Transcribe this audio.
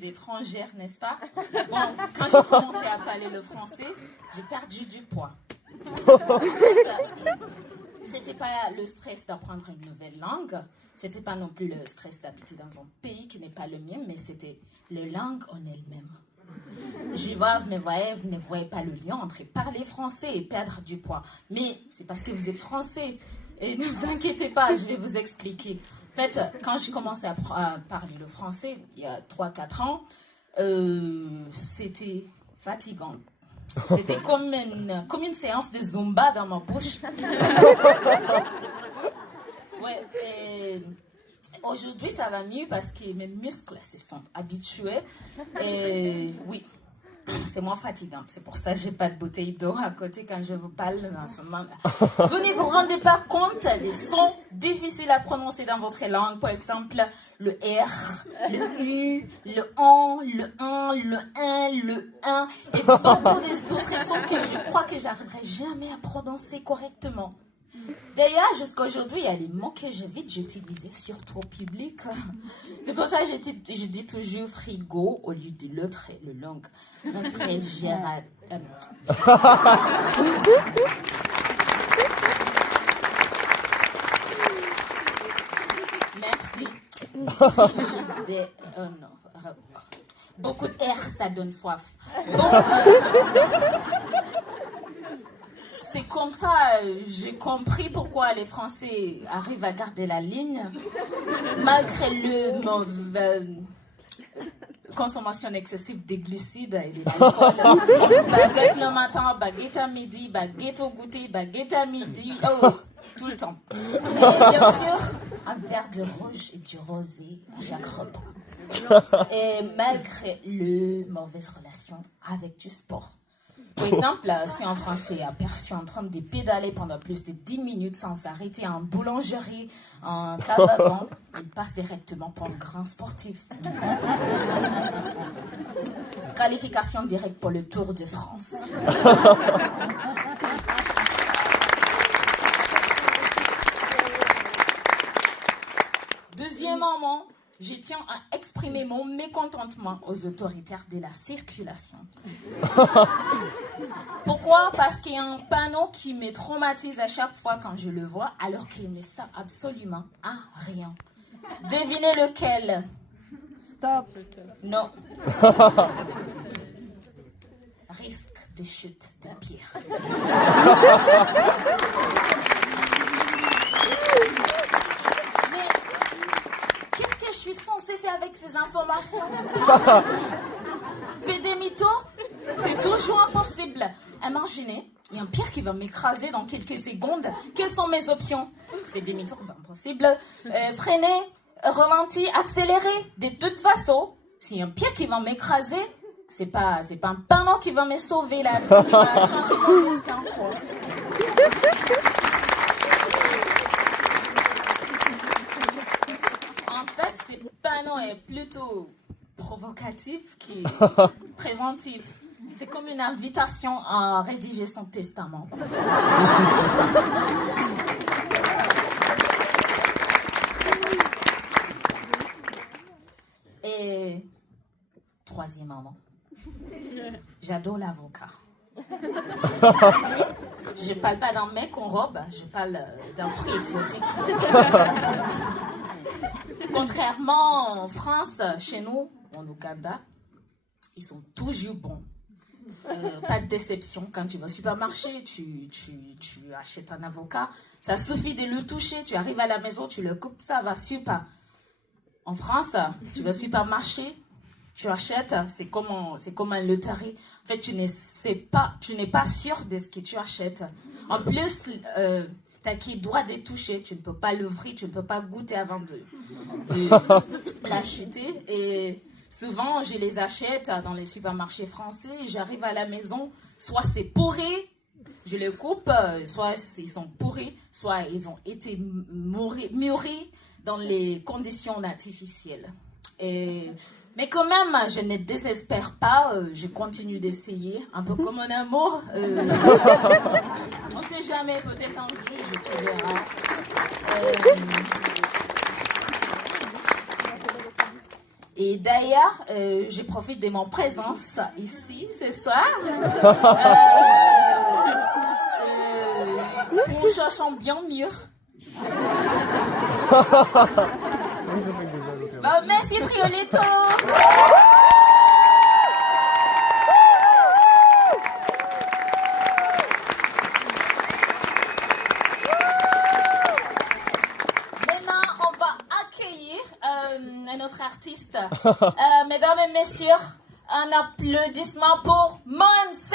suis étrangère, n'est-ce pas? Bon, quand j'ai commencé à parler le français, j'ai perdu du poids. C'était pas le stress d'apprendre une nouvelle langue, c'était pas non plus le stress d'habiter dans un pays qui n'est pas le mien, mais c'était la langue en elle-même. Je vois, vous ne voyez pas le lien entre parler français et perdre du poids. Mais c'est parce que vous êtes français. Et ne vous inquiétez pas, je vais vous expliquer. En fait, quand j'ai commencé à parler le français, il y a 3-4 ans, c'était fatigant. C'était comme une séance de Zumba dans ma bouche. Ouais, et aujourd'hui, ça va mieux parce que mes muscles se sont habitués. Et oui, c'est moins fatigant. C'est pour ça que je n'ai pas de bouteille d'eau à côté quand je vous parle en ce moment. Vous ne vous rendez pas compte des sons difficiles à prononcer dans votre langue. Par exemple, le R, le U, le ON, le 1, le 1, le 1. Et beaucoup d'autres sons que je crois que j'arriverai jamais à prononcer correctement. D'ailleurs, jusqu'à aujourd'hui, il y a des mots que j'évite d'utiliser, surtout au public. C'est pour ça que je dis toujours frigo au lieu de l'autre, le langue. Mon frère Gérard. Merci. Non. Beaucoup de R, ça donne soif. Bon, c'est comme ça, j'ai compris pourquoi les Français arrivent à garder la ligne, malgré le mauvais consommation excessive des glucides et de l'alcool. Baguette le matin, baguette à midi, baguette au goûter, baguette à midi, tout le temps. Et bien sûr, un verre de rouge et du rosé à chaque repas. Et malgré le mauvaise relation avec du sport. Par exemple, si un Français est aperçu en train de pédaler pendant plus de 10 minutes sans s'arrêter en boulangerie, en cavavant, il passe directement pour un grand sportif. Qualification directe pour le Tour de France. Deuxièmement, je tiens à exprimer mon mécontentement aux autoritaires de la circulation. Pourquoi? Parce qu'il y a un panneau qui me traumatise à chaque fois quand je le vois, alors qu'il ne sert absolument à rien. Devinez lequel? Stop. Non. Risque de chute de pire. Je suis censée faire avec ces informations? Fais demi-tour? C'est toujours impossible. Imaginez, il y a un pierre qui va m'écraser dans quelques secondes. Quelles sont mes options? Fais demi-tour, impossible. Freiner, ralentir, accélérer. De toute façon, s'il y a un pierre qui va m'écraser, c'est pas un panneau qui va me sauver la vie, qui va changer mon destin. En fait, ce panneau est plutôt provocatif que préventif. C'est comme une invitation à rédiger son testament. Et troisièmement, j'adore l'avocat. Je parle pas d'un mec en robe, je parle d'un fruit exotique. Contrairement en France, chez nous, en Ouganda, ils sont toujours bons. Pas de déception. Quand tu vas au supermarché, tu achètes un avocat. Ça suffit de le toucher. Tu arrives à la maison, tu le coupes, ça va super. En France, tu vas au supermarché, tu achètes, c'est comme un loterie. En fait, tu n'es pas sûr de ce que tu achètes. En plus, tu as qui droit de toucher. Tu ne peux pas l'ouvrir, tu ne peux pas goûter avant de l'acheter. Et souvent, je les achète dans les supermarchés français et j'arrive à la maison, soit c'est pourri, je les coupe, soit ils sont pourris, soit ils ont été mûris dans les conditions artificielles. Mais quand même, je ne désespère pas, je continue d'essayer, un peu comme un amour. On ne sait jamais, peut-être un jour, je trouverai. Et d'ailleurs, je profite de mon présence ici ce soir pour chercher bien mieux. Merci Triolito. Un autre artiste. Mesdames et messieurs, un applaudissement pour Monse.